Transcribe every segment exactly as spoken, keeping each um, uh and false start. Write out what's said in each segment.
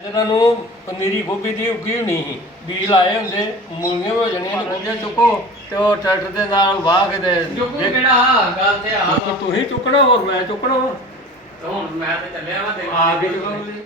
ਇਹਨਾਂ ਨੂੰ ਪਨੀਰੀ ਗੋਭੀ ਦੀ ਉੱਗੀ ਹੋਣੀ ਸੀ, ਬੀਜ ਲਾਏ ਹੁੰਦੇ, ਮੂਲੀਆਂ ਹੋ ਜਾਣੀਆਂ, ਗੋਭੀਆਂ ਚੁੱਕੋ ਤੇ ਉਹ ਟਰੈਕਟਰ ਦੇ ਨਾਲ ਵਾਹ ਕੇ ਤੇ ਚੁੱਕੋ ਕਿਹੜਾ ਗੱਲ ਤੇ ਆ ਤੁਸੀਂ ਚੁੱਕਣਾ ਹੋਰ ਮੈਂ ਚੁੱਕਣਾ ਵਾ। ਹੁਣ ਮੈਂ ਤੇ ਚੱਲਿਆ ਵਾ ਤੇ ਆ ਕੇ ਚੁੱਕਾਂਗੇ।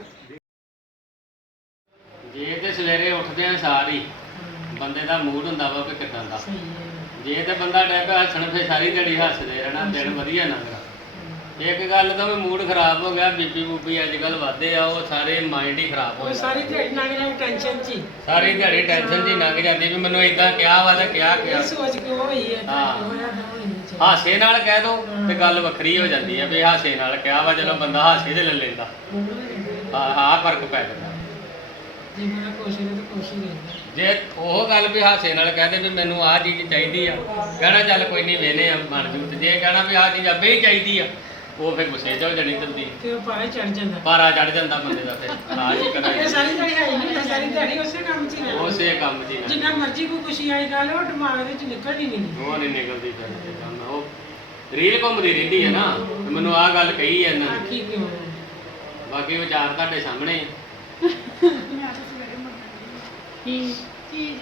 ਜੇ ਤੇ ਸਵੇਰੇ ਉੱਠਦੇ ਆ ਸਾਰੀ ਬੰਦੇ ਦਾ ਮੂਡ ਹੁੰਦਾ ਵਾ ਕਿ ਕਿੱਦਾਂ ਦਾ। ਜੇ ਤੇ ਬੰਦਾ ਡੈ ਪਿਆ ਹੱਸਣ ਫੇ ਸਾਰੀ ਦਿਹਾੜੀ ਹੱਸਦੇ ਰਹਿਣਾ, ਦਿਨ ਵਧੀਆ ਲੰਘਦਾ। ਇੱਕ ਗੱਲ ਤਾਂ ਵੀ ਮੂਡ ਖਰਾਬ ਹੋ ਗਿਆ, ਬੀਪੀ ਬੂਪੀ ਅੱਜ ਕੱਲ੍ਹ ਵੱਧਦੇ ਆ, ਉਹ ਸਾਰੇ ਮਾਈਂਡ ਹੀ ਖਰਾਬ ਹੋ ਜਾਂਦਾ। ਸਾਰੀ ਦਿਹਾੜੀ ਲੰਘ ਜਾਂਦੀ ਟੈਨਸ਼ਨ 'ਚ ਹੀ, ਸਾਰੀ ਦਿਹਾੜੀ ਟੈਨਸ਼ਨ 'ਚ ਹੀ ਲੰਘ ਜਾਂਦੀ ਵੀ ਮੈਨੂੰ ਇਦਾਂ ਕਿਹਾ ਵਾ ਤੇ ਕਿਹਾ ਕਿਹਾ ਸੋਚ ਕਿਉਂ ਹੋਈ ਹੈ ਹਾਂ। ਹਾਸੇ ਨਾਲ ਕਹਿ ਦੋ ਤੇ ਗੱਲ ਵੱਖਰੀ ਹੋ ਜਾਂਦੀ ਹੈ ਵੀ ਹਾਸੇ ਨਾਲ ਕਿਹਾ ਵਾ, ਚਲੋ ਬੰਦਾ ਹਾਸੇ ਤੇ ਲੈ ਲੈਂਦਾ। ਹਾਂ ਹਾਂ ਫਰਕ ਪੈ ਜਾਂਦਾ ਜੇ ਮੈਂ ਖੁਸ਼ ਰਿਹਾ ਤਾਂ ਖੁਸ਼ ਹੀ ਰਹਿੰਦਾ। ਜੇ ਉਹ ਗੱਲ ਵੀ ਹਾਸੇ ਨਾਲ ਕਹਦੇ ਵੀ ਮੈਨੂੰ ਆਹ ਚੀਜ਼ ਚਾਹੀਦੀ ਆ, ਕਹਿਣਾ ਚੱਲ ਕੋਈ ਨਹੀਂ ਵੇਨੇ ਆ ਬਣ ਜੂ। ਤੇ ਜੇ ਕਹਿਣਾ ਵੀ ਆਹ ਚੀਜ਼ ਅੱਬੇ ਹੀ ਚਾਹੀਦੀ ਆ, ਉਹ ਫਿਰ ਗੁੱਸੇ 'ਚ ਹੋ ਜਾਣੀ ਤੰਦੀ ਤੇ ਉਹ ਪਾਰਾ ਚੜ ਜਾਂਦਾ, ਪਾਰਾ ਚੜ ਜਾਂਦਾ ਬੰਦੇ ਦਾ। ਫਿਰ ਆ ਜੀ ਕਰਾਂਗੇ ਸਾਰੀ ਦਿਹਾੜੀ ਹੈ ਹੀ ਨਹੀਂ, ਸਾਰੀ ਦਿਹਾੜੀ ਉਸੇ ਕੰਮ 'ਚ ਹੀ ਰਹਿਣਾ। ਉਸੇ ਕੰਮ 'ਚ ਹੀ ਰਹਿਣਾ। ਜਿੰਨਾ ਮਰਜ਼ੀ ਕੋਈ ਖੁਸ਼ੀ ਵਾਲੀ ਗੱਲ ਉਹ ਦਿਮਾਗ ਦੇ ਵਿੱਚ ਨਿਕਲਦੀ ਨਹੀਂ। ਉਹ ਨਹੀਂ ਨਿਕਲਦੀ ਫਿਰ ਕੰਮ, ਉਹ ਰੀਲ ਘੁੰਮਦੀ ਰਹਿੰਦੀ ਹੈ ਨਾ। ਤੇ ਮੈਨੂੰ ਆਹ ਗੱਲ ਕਹੀ ਹੈ ਇਹਨਾਂ ਨੇ, ਆਖੀ ਕਿਉਂ ਬਾਕੀ ਵਿਚਾਰ ਤੁਹਾਡੇ ਸਾਹਮਣੇ ਆ। ਕੀ ਚੀਜ਼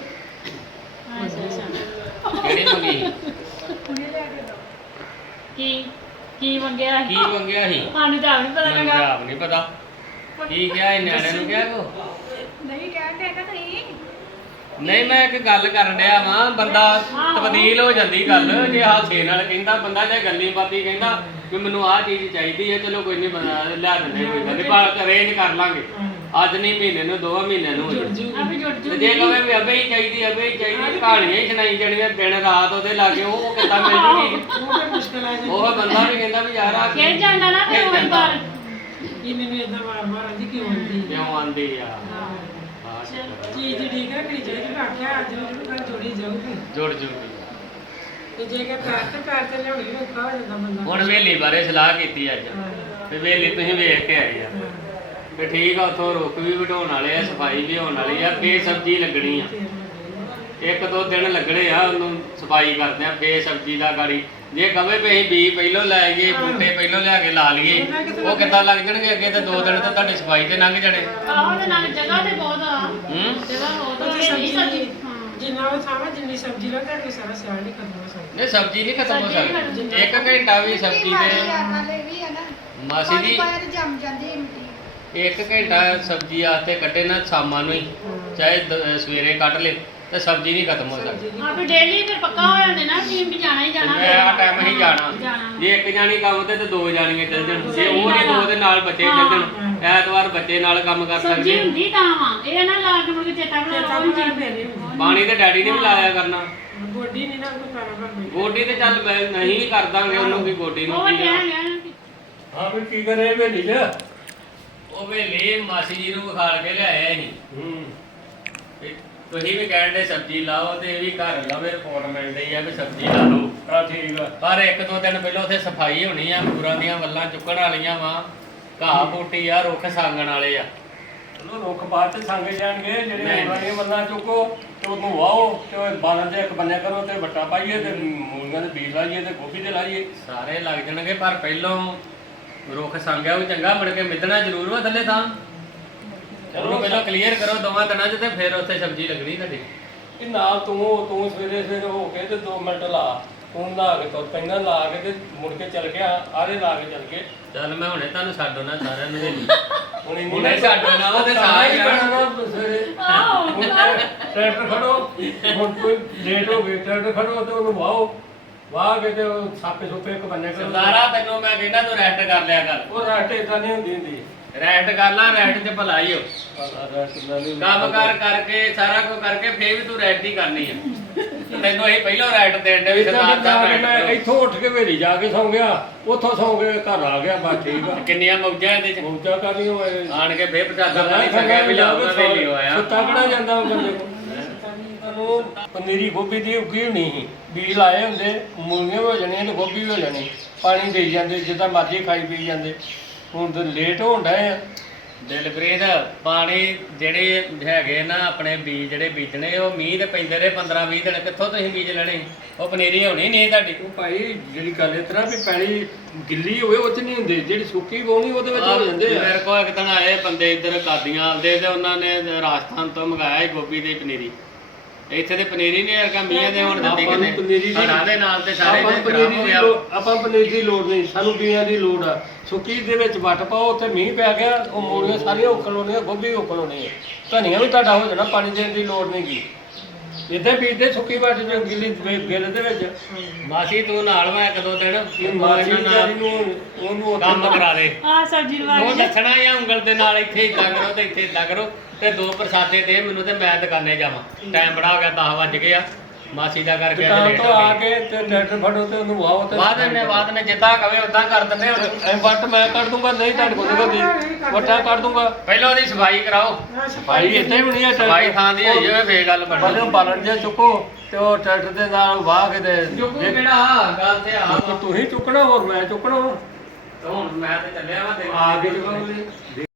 ਕਿਹੜੀ ਮੰਗੀ ਸੀ? ਕੀ ਕੀ ਮੰਗਿਆ ਕੀ ਮੰਗਿਆ ਸੀ? ਸਾਨੂੰ ਤਾਂ ਆਪ ਨਹੀਂ ਪਤਾ ਮੈਨੂੰ ਲੱਗਾ। ਆਪ ਨਹੀਂ ਪਤਾ ਕੀ ਕਿਹਾ ਇਹ ਨਿਆਣਿਆਂ ਨੂੰ ਕਿਹਾ ਕੋ ਨਹੀਂ ਕਹਿੰਦੇ ਨਾ ਤੁਸੀਂ ਨਹੀਂ। ਮੈਂ ਇੱਕ ਗੱਲ ਕਰਨ ਡਿਆ ਵਾਂ, ਬੰਦਾ ਤਬਦੀਲ ਹੋ ਜਾਂਦੀ ਗੱਲ। ਜੇ ਹਾਸੇ ਨਾਲ ਕਹਿੰਦਾ ਬੰਦਾ, ਜਾਂ ਗੱਲੀ ਬਾਤੀ ਕਹਿੰਦਾ ਵੀ ਮੈਨੂੰ ਆਹ ਚੀਜ਼ ਚਾਹੀਦੀ ਹੈ, ਚਲੋ ਕੋਈ ਨਹੀਂ ਬੰਦਾ ਲਿਆ ਦਿੰਦੇ, ਕੋਈ ਗੱਲ ਨਹੀਂ, ਪਰ ਅਰੇਂਜ ਕਰ ਲਾਂਗੇ। ਅੱਜ ਨਹੀਂ ਮਹੀਨੇ ਨੂੰ, ਦੋ ਮਹੀਨਿਆਂ ਨੂੰ ਹੋ ਜਾਊ। ਆਪੇ ਜੁੜ ਜੂ। ਤੇ ਜੇ ਕਹੇ ਵੀ ਅਬੇ ਹੀ ਚਾਹੀਦੀ, ਅਬੇ ਹੀ ਚਾਹੀਦੀ, ਕਹਾਣੀਆਂ ਹੀ ਸੁਣਾਈ ਜਾਣੀਆਂ ਦਿਨ ਰਾਤ ਉਹਦੇ ਲਾਗੇ, ਉਹ ਕਿੱਦਾਂ ਮਿਲ ਜੂਗੀ? ਉਹ ਤੇ ਮੁਸ਼ਕਲ ਆ ਜਾਂਦੀ। ਉਹ ਬੰਦਾ ਵੀ ਕਹਿੰਦਾ ਵੀ ਯਾਰ ਆ ਖੇਡ ਜਾਂਦਾ ਨਾ ਫਿਰ ਉਹ ਬਾਰ। ਇਹ ਮੈਨੂੰ ਇਦਾਂ ਵਾਰ-ਵਾਰ ਆਂਦੀ ਕਿਉਂ ਆਂਦੀ ਕਿਉਂ ਆਂਦੀ ਆ? ਹਾਂ। ਹਾਂ ਚੀਜ਼ ਠੀਕ ਰੱਖਣੀ ਚਾਹੀਦੀ। ਮੈਂ ਆਖਿਆ ਅੱਜ ਨੂੰ ਗੱਲ ਜੋੜੀ ਜਾਊਗੀ, ਜੁੜ ਜੂਗੀ। ਤੇ ਜੇ ਕਿ ਪੈਰ ਤੇ ਪੈਰ ਤੇ ਲਿਆਉਣੀ ਵੀ ਔਖਾ ਹੋ ਜਾਂਦਾ ਬੰਦਾ। ਹੁਣ ਵੇਲੀ ਬਾਰੇ ਸਲਾਹ ਕੀਤੀ ਅੱਜ, ਤੇ ਵੇਲੀ ਤੁਸੀਂ ਵੇਖ ਕੇ ਆਏ ਆ ਤੇ ਠੀਕ ਆ। ਉੱਥੋਂ ਰੁੱਖ ਵੀ ਵਢਾਉਣ ਵਾਲੇ ਆ, ਸਫਾਈ ਵੀ ਹੋਣ ਵਾਲੀ ਆ, ਫੇਰ ਸਬਜ਼ੀ ਲੱਗਣੀ ਆ। ਇੱਕ ਦੋ ਦਿਨ ਲੱਗਣੇ ਆ ਉਹਨੂੰ ਸਫਾਈ ਕਰਦੇ ਆ, ਫੇਰ ਸਬਜ਼ੀ ਦਾ ਗਾੜੀ। ਜੇ ਕਵੇ ਵੀ ਅਸੀਂ ਬੀਜ ਪਹਿਲੋਂ ਲੈ ਆਈਏ, ਬੂਟੇ ਪਹਿਲੋਂ ਲਿਆ ਕੇ ਲਾ ਲਈਏ, ਉਹ ਕਿੱਦਾਂ ਲੱਗ ਜਾਣਗੇ? ਅੱਗੇ ਤੇ ਦੋ ਦਿਨ ਤਾਂ ਤੁਹਾਡੀ ਸਫਾਈ ਤੇ ਲੰਘ ਜਾਣੇ। ਆਹੋ ਤੇ ਨਾਲ ਜਗ੍ਹਾ ਤੇ ਬਹੁਤ ਆ, ਹੂੰ ਜਗ੍ਹਾ ਬਹੁਤ ਆ। ਉਹ ਤੇ ਇਹ ਨਹੀਂ ਸਬਜ਼ੀ ਸਬਜ਼ੀ ਹਾਂ ਜਿੰਨਾ ਉਹ ਥਾਵਾਂ ਜਿੰਨੀ ਸਬਜ਼ੀ ਲਓ ਤੁਹਾਡੇ ਸਾਰਾ ਸਿਆਲ ਨਹੀਂ ਕਰਨਾ ਸਕਦਾ। ਨਹੀਂ ਸਬਜ਼ੀ ਨਹੀਂ ਖਤਮ ਹੋ ਸਕਦੀ। ਇੱਕ ਘੰਟਾ ਵੀ ਸਬਜ਼ੀ ਤੇ ਮਾਸੀ ਜੀ ਜੰਮ ਜਾਂਦੀ ਹੈ ਮਿੱਟੀ। ਇੱਕ ਘੰਟਾ ਸਬਜ਼ੀ ਆਸਤੇ ਕੱਢੇ ਨਾ ਸ਼ਾਮਾਂ ਨੂੰ ਹੀ, ਚਾਹੇ ਦ- ਸਵੇਰੇ ਕੱਢ ਲੇ, ਤੇ ਸਬਜ਼ੀ ਨਹੀਂ ਖਤਮ ਹੋ ਸਕਦੀ। ਆਪੇ ਡੇਲੀ ਫਿਰ ਪੱਕਾ ਹੋ ਜਾਂਦੇ ਨਾ ਟੀਮ ਵੀ ਜਾਣਾ ਹੀ ਜਾਣਾ। ਮੈਂ ਆ ਟਾਈਮ ਹੀ ਜਾਣਾ। ਜਾਣਾ। ਜੇ ਇੱਕ ਜਾਣੀ ਕੰਮ ਤੇ ਤੇ ਦੋ ਜਾਣੀਆਂ ਚੱਲ ਜਾਣ। ਜੇ ਉਹ ਨਹੀਂ ਦੋ ਦੇ ਨਾਲ ਬੱਚੇ ਚੱਲ ਜਾਣ, ਐਤਵਾਰ ਬੱਚੇ ਨਾਲ ਕੰਮ ਕਰ ਸਬਜ਼ੀ ਸਕਦੇ। ਹੁੰਦੀ ਤਾਂ ਵਾ, ਇਹ ਨਾ ਲਾ ਕੇ ਮੁੜ ਕੇ ਚੇਤਾ ਬਣਾ ਚੇਤਾ ਲਓ। ਬਣਾ ਫੇਰ ਨਹੀਂ ਹੁੰਦੀ। ਪਾਣੀ ਤੇ ਡੈਡੀ ਨੇ ਵੀ ਲਾਇਆ ਕਰਨਾ। ਗੋਡੀ ਨਹੀਂ ਨਾ ਕੋਈ ਕਾਰਾ ਬਣਦੀ। ਗੋਡੀ ਤੇ ਚੱਲ ਮੈਂ ਨਹੀਂ ਕਰ ਦਾਂਗੇ ਉਹਨੂੰ, ਕੀ ਗੋਡੀ ਨੂੰ ਉਹ ਕੀ ਲਿਆ ਆ। ਲਿਆ ਹਾਂ ਵੀ ਕੀ ਕਰੇ ਵੇਲੀ ਚ? ਉਹ ਵੇਲੇ ਮਾਸੀ ਜੀ ਨੂੰ ਵਿਖਾਲ ਕੇ ਲਿਆਇਆ ਸੀ। ਹੂੰ ਵੀ ਤੁਸੀਂ ਵੀ ਕਹਿੰਦੇ ਸਬਜ਼ੀ ਲਾਓ, ਤੇ ਇਹ ਵੀ ਘਰ ਲਵੇ ਰਿਪੋਰਟ ਮਿਲ ਰਹੀ ਆ ਵੀ ਸਬਜ਼ੀ ਲਾ ਲਓ। ਆ ਠੀਕ ਆ। ਪਰ ਇੱਕ ਦੋ ਦਿਨ ਪਹਿਲਾਂ ਉੱਥੇ ਸਫਾਈ ਹੋਣੀ ਆ, ਪੂਰਾਂ ਦੀਆਂ ਵੱਲਾਂ ਚੁੱਕਣ ਵਾਲੀਆਂ ਵਾ, ਘਾਹ ਬੂਟੀ ਆ, ਰੁੱਖ ਸਾਂਗਣ ਵਾਲੇ ਆ। ਚਲੋ ਰੁੱਖ ਬਾਅਦ ਤੇ ਸੰਗੇ ਜਾਣਗੇ, ਜਿਹੜੇ ਨਹੀਂ। ਉਹਨਾਂ ਬੰਨਾ ਚੁੱਕੋ ਤੇ ਉਹਨੂੰ ਵਾਹੋ, ਤੇ ਉਹ ਬਾਲਣ ਦੇ ਇੱਕ ਬੰਨਿਆ ਕਰੋ, ਤੇ ਵੱਟਾ ਪਾਈਏ, ਤੇ ਮੂਲੀਆਂ ਦੇ ਬੀਜ ਲਾਈਏ, ਤੇ ਗੋਭੀ ਦੇ ਲਾਈਏ। ਸਾਰੇ ਲੱਗ ਜਾਣਗੇ, ਪਰ ਪਹਿਲੋਂ ਰੁੱਖ ਸੰਗਿਆ ਉਹ ਚੰਗਾ, ਮੁੜ ਕੇ ਮਿੱਧਣਾ ਜ਼ਰੂਰ ਵਾ ਥੱਲੇ ਤਾਂ। ਉਹਨੂੰ ਪਹਿਲਾਂ ਕਲੀਅਰ ਕਰੋ ਦੋਵਾਂ ਦਿਨਾਂ 'ਚ, ਤੇ ਫਿਰ ਉੱਥੇ ਸਬਜ਼ੀ ਲੱਗਣੀ ਤੁਹਾਡੀ। ਇਹ ਨਾਲ ਤੂੰ ਤੂੰ ਸਵੇਰੇ ਸਵੇਰੇ ਹੋ ਕੇ ਤੇ ਦੋ ਮਿੰਟ ਲਾ, ਤੂੰ ਨਹਾ ਕੇ ਤੁਰ ਪੈਂਦਾ, ਲਾ ਕੇ ਤੇ ਮੁੜ ਕੇ ਚੱਲ ਗਿਆ, ਆਰੇ ਲਾ ਕੇ ਚੱਲ ਗਏ। ਚੱਲ ਮੈਂ ਹੁਣੇ ਤੁਹਾਨੂੰ ਛੱਡੋ ਨਾ ਸਾਰਿਆਂ ਨੂੰ ਵੇਲੀ। ਹੁਣ ਇੰਨੀ ਹੁਣੇ ਛੱਡੋ ਨਾ ਵਾ ਤੇ ਸਾਰੇ ਜਾਣਾ ਨਾ ਸਵੇਰੇ। ਹੁਣ ਟਰੈਕਟਰ ਖੜੋ, ਹੁਣ ਕੋਈ ਲੇਟ ਹੋ ਗਏ, ਟਰੈਕਟਰ ਖੜੋ ਤੇ ਉਹਨੂੰ ਵਾਹੋ, ਵਾਹ ਕੇ ਤੇ ਉਹ ਸਾਪੇ ਸੁਪੇ ਇੱਕ ਬੰਨੇ ਕਰੋ। ਸਰਦਾਰਾ ਤੈਨੂੰ ਮੈਂ ਕਹਿੰਦਾ ਤੂੰ ਰੈਸਟ ਕਰ ਲਿਆ ਕਰ। ਉਹ ਰਾਟੇ ਇਦਾਂ ਨਹੀਂ ਹੁੰਦੀ ਹੁੰਦੀ। ਰੈਸਟ ਕਰ ਲਾ, ਰੈਸਟ 'ਚ ਭਲਾਈ ਹੋ। ਰੈਸਟ ਨਾਲ ਨਹੀਂ ਕੰਮ ਕਾਰ ਕਰਕੇ ਸਾਰਾ ਕੁਝ ਕਰਕੇ ਫੇਰ ਵੀ ਤੂੰ ਰੈਸਟ ਹੀ ਕਰਨੀ ਆ। ਤੇ ਤੈਨੂੰ ਅਸੀਂ ਪਹਿਲਾਂ ਰੈਸਟ ਦੇਣ ਦੇ ਵੀ ਇੱਦਾਂ ਸਰਦਾਰ ਜਾ ਕੇ ਸਾਹਿਬ ਮੈਂ ਰੈਸਟ ਇੱਥੋਂ ਉੱਠ ਕੇ ਵੇਲੀ ਜਾ ਕੇ ਸੌਂ ਗਿਆ, ਉੱਥੋਂ ਸੌਂ ਕੇ ਘਰ ਆ ਗਿਆ, ਬਸ ਠੀਕ ਆ। ਕਿੰਨੀਆਂ ਮੌਜਾਂ ਇਹਦੇ 'ਚ। ਮੌਜਾ ਕਰਨੀ ਹੋਏ ਆਣ ਕੇ ਫੇਰ ਪ੍ਰਸ਼ਾਦਾ ਪਾਣੀ ਛਕਿਆ ਵੀ ਲਾਉਂਦਾ ਵੇਲੀ ਹੋਇਆ। ਸੁੱਤਾ ਕਿਹੜਾ ਜਾਂਦਾ ਉਹ ਬੰਦੇ ਕੋਲ। ਤੁਹਾਨੂੰ ਪਨੀਰੀ ਗੋਭੀ ਦੀ ਉੱਗੀ ਹੋਣੀ ਸੀ, ਬੀਜ ਲਾਏ ਹੁੰਦੇ, ਮੂਲੀਆਂ ਵੀ ਹੋ ਜਾਣੀਆਂ ਤੇ ਗੋਭੀ ਵੀ ਹੋ ਜਾਣੀ, ਪਾਣੀ ਦੇਈ ਜਾਂਦੇ, ਜਿੱਦਾਂ ਮਰਜ਼ੀ ਖਾਈ ਪੀ ਜਾਂਦੇ। ਹੁਣ ਤੇ ਲੇਟ ਹੋਣ ਡਏ ਆ, ਦਿਲਪ੍ਰੀਤ ਪਾਣੀ ਜਿਹੜੇ ਹੈਗੇ ਨਾ ਆਪਣੇ ਬੀਜ ਜਿਹੜੇ ਬੀਜਣੇ ਉਹ ਮੀਂਹ ਤੇ ਪੈਂਦੇ ਰਹੇ ਪੰਦਰਾਂ ਵੀਹ ਦਿਨ, ਕਿੱਥੋਂ ਤੁਸੀਂ ਬੀਜ ਲੈਣੇ? ਉਹ ਪਨੀਰੀ ਹੋਣੀ ਨਹੀਂ ਤੁਹਾਡੀ। ਉਹ ਭਾਈ ਜਿਹੜੀ ਗੱਲ ਇਸ ਤਰ੍ਹਾਂ ਵੀ ਪੈਲੀ ਗਿੱਲੀ ਹੋਵੇ ਉਹ ਚ ਨਹੀਂ ਹੁੰਦੇ, ਜਿਹੜੀ ਸੁੱਕੀ ਪਾਉਣੀ ਉਹਦੇ ਵਿੱਚ ਹੋ ਜਾਂਦੇ ਆ। ਮੇਰੇ ਕੋਲ ਇੱਕ ਦਿਨ ਆਏ ਬੰਦੇ ਇੱਧਰ ਕਾਦੀਆਂ ਆਲਦੇ ਤੇ ਉਹਨਾਂ ਨੇ ਰਾਜਸਥਾਨ ਤੋਂ ਮੰਗਾਇਆ ਸੀ ਗੋਭੀ ਦੀ ਪਨੀਰੀ। ਇੱਥੇ ਤੇ ਪਨੀਰੀ ਨਹੀਂ ਹੈਗਾ, ਮੀਂਹ ਦੇ ਹੁਣ ਦਿੱਤੀ ਆਪਾਂ ਨੂੰ ਪਨੀਰੀ ਕਿਤੇ ਦੀ ਹੜਾਂ ਦੇ ਨਾਲ ਤੇ ਸਾਰੇ ਆਪਾਂ ਨੇ ਪਨੀਰੀ ਖਰਾਬ ਹੋ ਦੀ ਗਿਆ। ਲੋੜ- ਆਪਾਂ ਪਨੀਰੀ ਦੀ ਲੋੜ ਨਹੀਂ, ਸਾਨੂੰ ਬੀਆਂ ਦੀ ਲੋੜ ਆ। ਸੁੱਕੀ ਦੇ ਵਿੱਚ ਵੱਟ ਪਾਓ, ਉੱਥੇ ਮੀਂਹ ਪੈ ਗਿਆ, ਉਹ ਮੂਲੀਆਂ ਸਾਰੀਆਂ ਉੱਕਲ ਹੋਣੀਆਂ, ਗੋਭੀ ਉੱਕਲ ਹੋਣੀ ਹੈ, ਧਨੀਆ ਵੀ ਤੁਹਾਡਾ ਹੋ ਜਾਣਾ, ਪਾਣੀ ਦੇਣ ਦੀ ਲੋੜ ਨਹੀਂ ਗੀ। ਇੱਥੇ ਬੀਜਦੇ ਸੁੱਕੀ ਵੱਟ ਚ ਗਿੱਲੀ ਵੇ- ਗਿੱਲ ਦੇ ਵਿੱਚ। ਮਾਸੀ ਤੂੰ ਨਾਲ ਮੈਂ ਇੱਕ ਦੋ ਦਿਨ ਇਹ ਮਾਸੀ ਵਿਚਾਰੀ ਨੂੰ ਉਹਨੂੰ ਉੱਥੇ ਕੰਮ ਕਰਾ ਦੇ। ਆ ਸਬਜ਼ੀ ਲਵਾ ਉਹ ਦੱਸਣਾ ਜਾਂ ਉਂਗਲ ਦੇ ਨਾਲ ਇੱਥੇ ਇਦਾਂ ਕਰੋ ਤੇ ਇੱਥੇ ਇਦਾਂ ਕਰੋ ਤੇ ਦੋ ਪ੍ਰਸਾਦੇ ਦੇ ਮੈਨੂੰ ਤੇ ਮੈਂ ਦੁਕਾਨੇ ਜਾਵਾਂ। ਟਾਈਮ ਬੜਾ ਹੋ ਗਿਆ, ਦਸ ਵੱਜ ਗਏ ਆ। ਮਾਸੀ ਦਾ ਕਰਕੇ ਅੱਜ ਦੁਕਾਨ ਲੇਟ ਤੋਂ ਹੋ ਆ ਗਏ। ਕੇ ਤੇ ਟਰੈਕਟਰ ਫੜੋ ਤੇ ਉਹਨੂੰ ਵਾਹੋ ਤੇ ਬਾਅਦ ਨੇ ਬਾਅਦ ਨੇ ਜਿੱਦਾਂ ਕਵੇ ਉਦਾਂ ਕਰ ਦਿੰਦੇ ਹੁਣ। ਐ ਵੱਟ ਮੈਂ ਕੱਢ ਦੂੰਗਾ, ਨਹੀਂ ਤੁਹਾਡੇ ਕੋਲ ਨਿਕਲਦੀ, ਵੱਟਾ ਕੱਢ ਦੂੰਗਾ। ਪਹਿਲਾਂ ਉਹਦੀ ਸਫਾਈ ਕਰਾਓ। ਭਾਈ ਇੱਥੇ ਵੀ ਨਹੀਂ ਹੈ ਸਫਾਈ ਥਾਂ ਦੀ ਹੋਈ ਹੋਵੇ ਫੇਰ ਗੱਲ ਬਣਨੀ। ਪਹਿਲਾਂ ਬਾਲਣ ਜੇ ਚੁੱਕੋ ਤੇ ਉਹ ਟਰੈਕਟਰ ਦੇ ਨਾਲ ਵਾਹ ਕੇ ਤੇ ਚੁੱਕੂ ਕਿਹੜਾ ਗੱਲ ਤੇ ਆ ਵਾ। ਤੂੰ ਹੀ ਚੁੱਕਣਾ ਹੋਰ ਮੈਂ ਚੁੱਕਣਾ ਵਾ। ਹੁਣ ਮੈਂ ਤੇ ਚੱਲਿਆ ਵਾ ਤੇ ਆ ਕੇ ਚੁੱਕੋ।